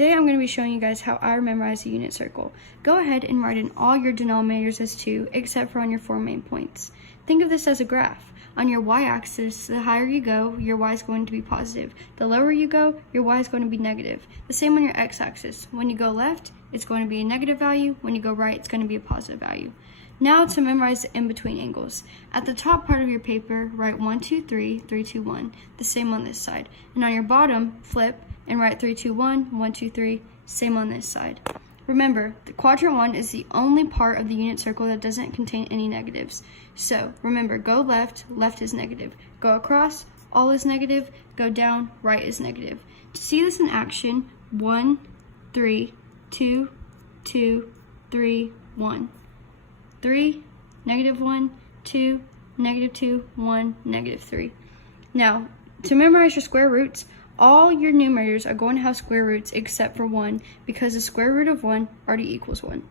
today I'm going to be showing you guys how I memorize a unit circle. Go ahead and write in all your denominators as 2, except for on your 4 main points. Think of this as a graph. On your y-axis, the higher you go, your y is going to be positive. The lower you go, your y is going to be negative. The same on your x-axis. When you go left, it's going to be a negative value. When you go right, it's going to be a positive value. Now to memorize the in-between angles. At the top part of your paper, write 1, 2, 3, 3, 2, 1. The same on this side. And on your bottom, flip and write 3, 2, 1, 1, 2, 3. Same on this side. Remember, the quadrant 1 is the only part of the unit circle that doesn't contain any negatives. So remember, go left, left is negative. Go across, all is negative. Go down, right is negative. To see this in action, 1, 3, 2, 2, 3, 1. 3, negative 1, 2, negative 2, 1, negative 3. Now, to memorize your square roots, all your numerators are going to have square roots except for 1 because the square root of 1 already equals 1.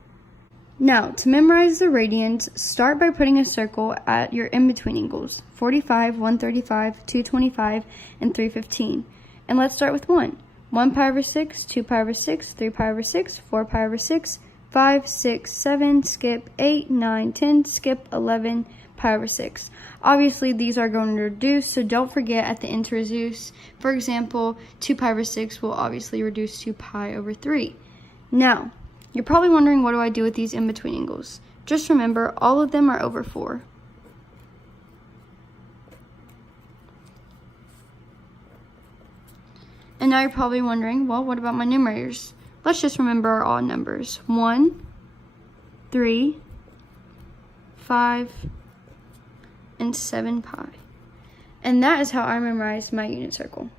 Now, to memorize the radians, start by putting a circle at your in-between angles, 45, 135, 225, and 315. And let's start with 1. 1 pi over 6, 2 pi over 6, 3 pi over 6, 4 pi over 6, 5, 6, 7, skip 8, 9, 10, skip 11, pi over 6. Obviously, these are going to reduce, so don't forget at the end to reduce. For example, 2 pi over 6 will obviously reduce to pi over 3. Now, you're probably wondering, what do I do with these in-between angles? Just remember, all of them are over 4. And now you're probably wondering, well, what about my numerators? Let's just remember our odd numbers. 1, 3, 5, and 7 pi. And that is how I memorize my unit circle.